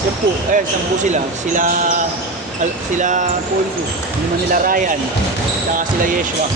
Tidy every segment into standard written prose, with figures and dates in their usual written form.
Sampu sila. Sila Ponzo. Lima nila Ryan. Saka sila Yeshua.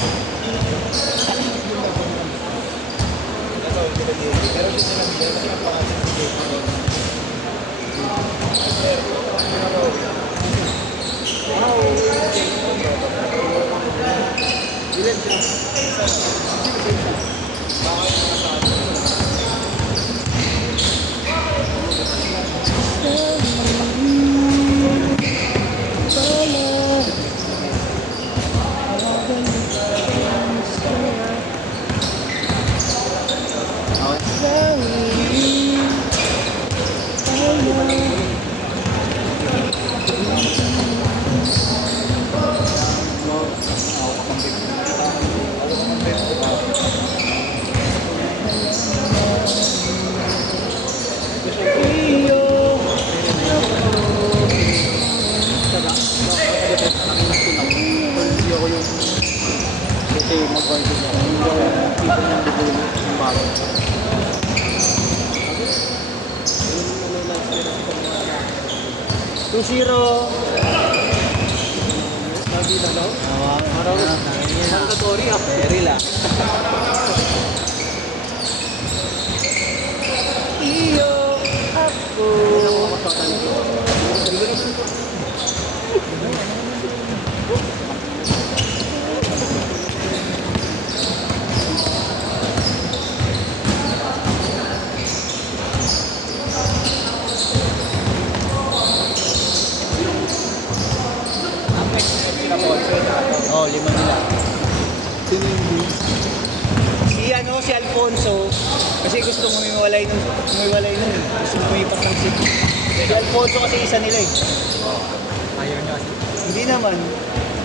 Kasi mag-bargain ako. Hindi ko nang bibili ng bago. 2-0. Sabi na daw? Araw na. Mandatory ako. Peril ah. Iyo ako. Oh, 5 nila. Sino yung si Alfonso, kasi gusto mo umiwalay nun. Gusto mo umipat ng sip. Si Alfonso kasi isa nila eh. Ayaw niya kasi. Hindi naman.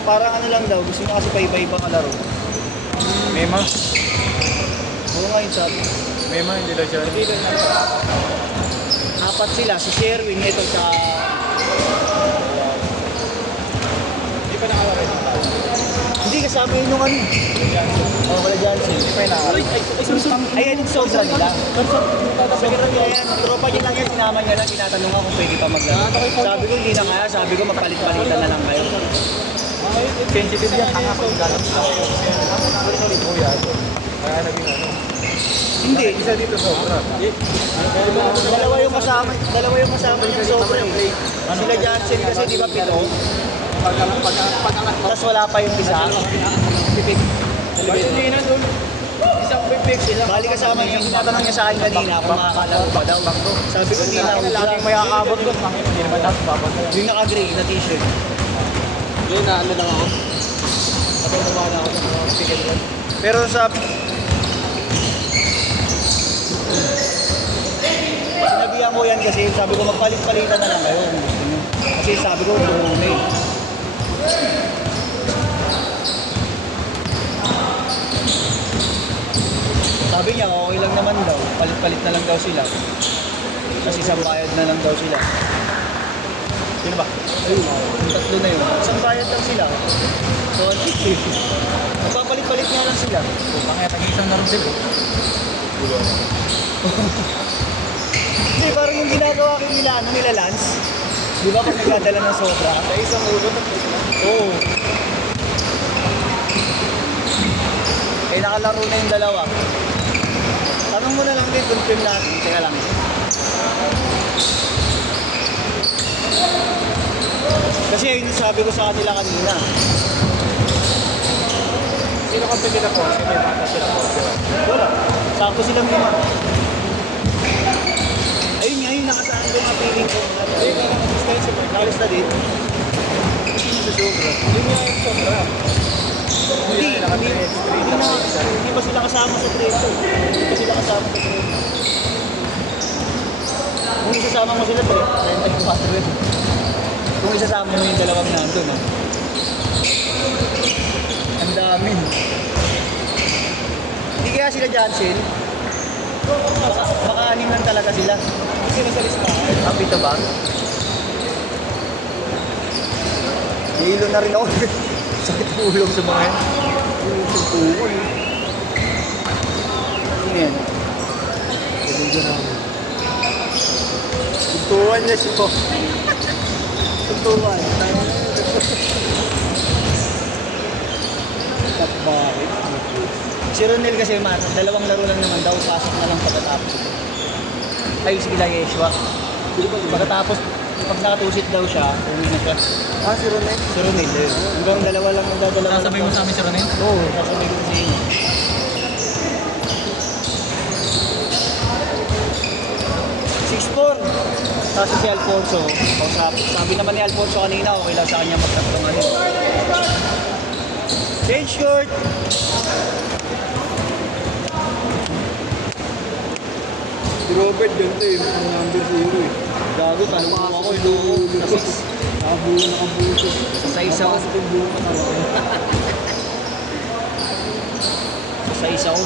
Parang ano lang daw, gusto mo kasi pa-iba-iba kalaro. Mema? Oo nga yun sabi. Mema, hindi daw siya. Apat sila, si Sherwin, ito sa... Hindi pa nakalagay ng tao. Hindi kasama yun yung ano. Oo, wala Johnson. Hindi pa nakalagay. Ayan yung sobra nila. Ayan, tropa niya lang yan, sinama niya lang, tinatanong ako kung pwede pa maglaro. Sabi ko, hindi na kaya, sabi ko, magpalit-palitan na lang kayo. Sensitive yan, hanga ko yung galang. Kuya, kaya naging ano. Hindi. Isa dito sobra. Dalawa yung kasama niya sobra eh. Sila Johnson kasi di ba 7? Pag-angat mo. Tapos wala pa yung isa. Bakit hindi na doon? Isang pipik sila. Bali kasama niya, tinatanong niya sa akin kanina kung makakalaro pa daw. Sabi ko, hindi na ako Laging may aabot doon. Hindi naman dapat babasa. yung naka-gray na t-shirt. Yun na ano lang ako. Natutuwa na ako sa mga pigil doon. Pero sa... Sinabihan ko yan kasi sabi ko magpalit-palitan na lang kayo. Kasi sabi ko, may. Sabi niya, okay lang naman daw. Palit-palit na lang daw sila. Kasi isang bayad na lang daw sila. Sino ba? Ayun, yung tatlo na yun. Isang bayad lang sila. So, 150. Magpapalit-palit nga lang sila. Kaya tag-isang na rin sila. Hindi, parang yung ginagawa ko nila Lance. Di ba kung nagdadala ng sobra? Sa isang ulo na sila. Oo. Eh, nakalaro na yung dalawa. Tanong mo na lang din, confirm natin. Teka lang. Kasi yun yung sabi ko sa kanila kanina. Sino kang pili na po? Sino yung mata sila po? Wala. Sakto silang 5. Ayun nga, yung nakasaan ko nga feeling ko. Ayun nga naman distansya mo. Nalis na din. Sino sa sobra? Yun nga yung sobra. Hindi pa sila kasama sa treto. Hindi pa sila kasama sa treto. Kung isasama mo sila, 34 rin. Kung isasama mo yung dalawang nandun, no? Ang dami. Hindi kaya sila Johnson. Baka 6 lang talaga sila. Sino sa listahan? Ang pito ba? Hilo na rin ako. Sakit ang ulong sa mga yan. Yung tukol. Ano yan? Pwede dyan ako. Tutuan niya siya. Tutuan. Bakit? Si Ronel kasi dalawang laro lang naman daw, pasok na lang pagkatapos. Ay, sige lang, Yeshua. Pagkatapos, pag nakatusit daw siya, umuwi na siya. Ah, si Ronel? Si Ronel, eh. Hanggang dalawa lang ang dadalawa. Sasabay mo sa amin si Ronel? Oo, sasabay ko sa inyo. 6'4". Tapos si Alfonso, sabi naman ni Alfonso kanina, okay lang sa kanya magtatlong ano. Change court! Si Robert ganito eh, ang number 0 eh. Gago, paano mo ako yung Nakabusos. sa isaw. Napakasip yung buong katawan. Sa isa ko,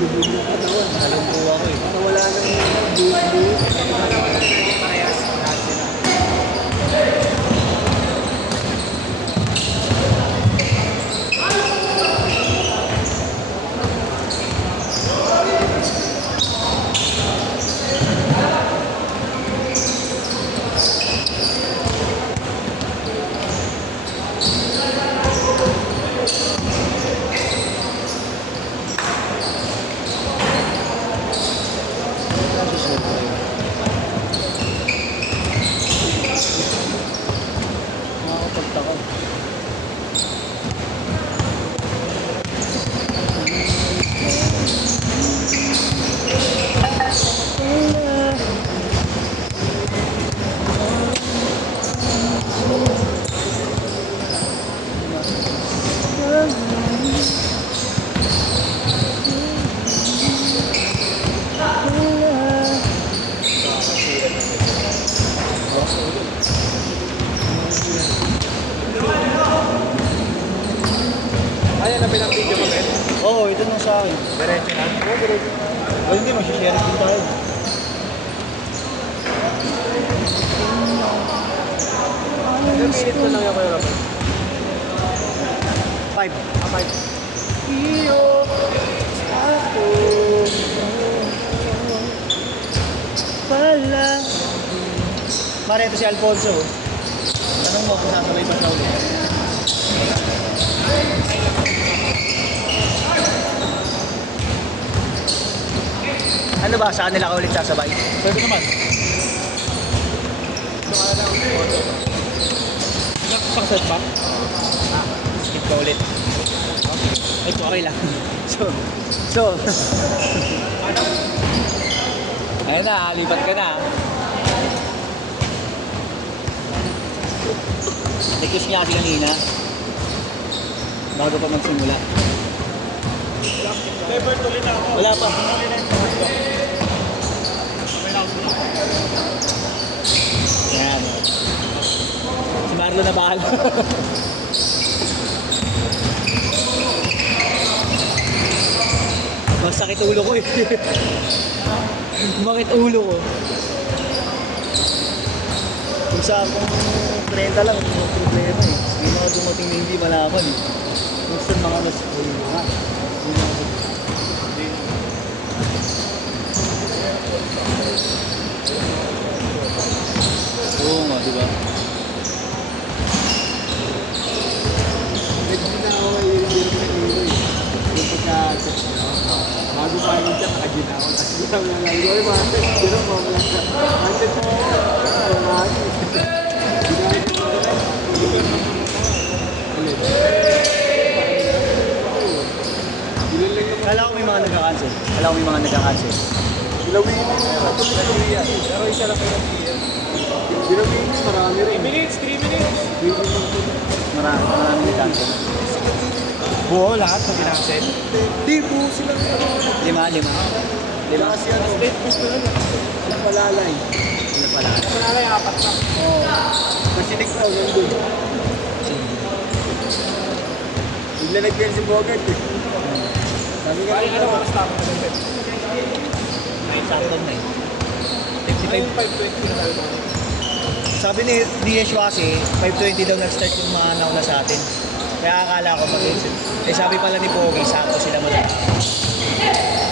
Lubog ng katawan. nalungko ako eh. Para wala nang buhos-buhos. Parehas, lahat sila. Nakakapagtaka. Ayan na pinang-video mo, Ben. Oo, ito na sa akin. Diretso na. Oo, diretso. O hindi, mag-share din tayo. Ilang minute na lang yung kayo, Robert? 5. Okay. Iyo ako pala. Pare, ito si Alfonso. Tanong mo kung sasabay pa siya ulit. Ano ba? Saan nila ka ulit sasabay? Pwede naman. Isang set pa? Skip ka ulit. Ay, okay lang. So. Ayun na, lipat ka na. Request niya kasi kanina. Bago pa magsimula. Never tuloy na ako. Wala pa. Yan. Si Marlo na bahala. Masakit ulo ko eh. Bakit ulo ko? Kung sa akong 30 lang, may problema eh. May mga dumating na hindi malaman eh. Kung saan mga nasa ulo nga. Oo nga, di ba? Nag-ginawa yung Jeremy eh. Yung pagka-check na. Bago pa yung check, nag-ginawa. Tapos ginawa na lang. Yung mga check, ginawa mo lang siya. Ang check mo, ginawa niyo. Kala ko may mga nagka-cancel. Kala ko may mga nagka-cancel. Gilawin mo yung natuloy ko yan. Pero isa lang kayo Gilawin mo, marami rin. 3 minutes, 3 minutes. Marami nagka-cancel. Buo lahat ng kinancel. Di po sila. 5. 5. Kasi ano, state post na lang. Palalay. Sila pala. Palalay, 4 na. Oo. Kasi nagtaw nandun. Bigla nag-cancel si Bogart eh. Sabi nga ano oras tama na nandun? Sakto na eh. 55. 5:20 na tayo. Sabi ni DS kasi, 5:20 daw nag-start yung mga nauna sa atin. Kaya akala ko mag-cancel. Eh sabi pala ni Pogi, sakto sila muna.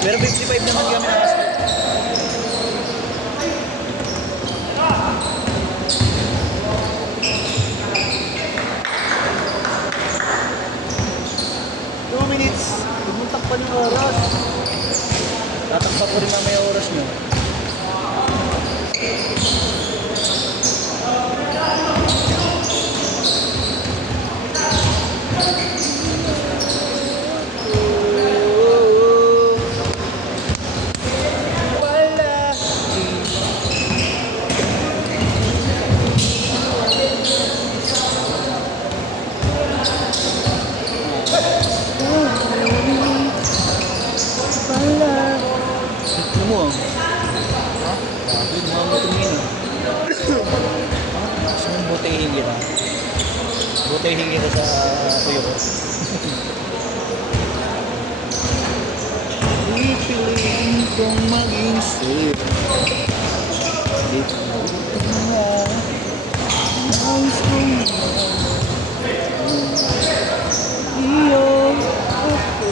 Pero 55 naman kami nakastart. Butihin kita. Butihin kita sa tuyo ko. Pipiliin kong maging sa'yo. Dito na. Nais kong iyo ako.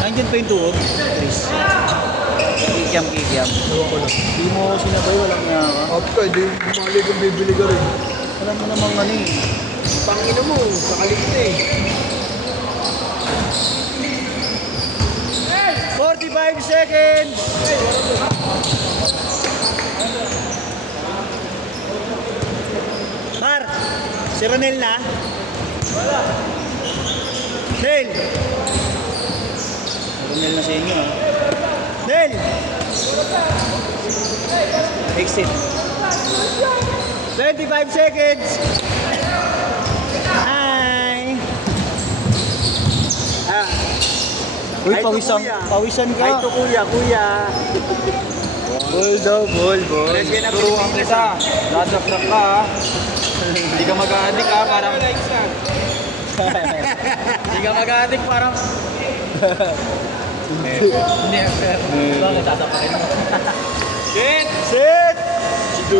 Nandiyan pa yung tuwog, Chris. Kikiam. Hindi mo ako sinabay, walang nga ka. At ka, di mali kung bibili ka rin. Alam mo namang ano eh. Pangina mo, sakalit na eh. 45 seconds! Mar, si Ronel na? Wala. Nel! Ronel na sa inyo ah. Nel! Exit. 25 seconds! Hi! Ah, Uy, Ay, pawisan, kuya. pawisan ka. ay to kuya. Ball daw, ball. Pares ka na Turuan kita. Dadakdak ka ha. Hindi ka mag-addict ha. Parang... Hindi ka mag-addict parang... Never. Bakit tatapakin mo? Shit! Sit!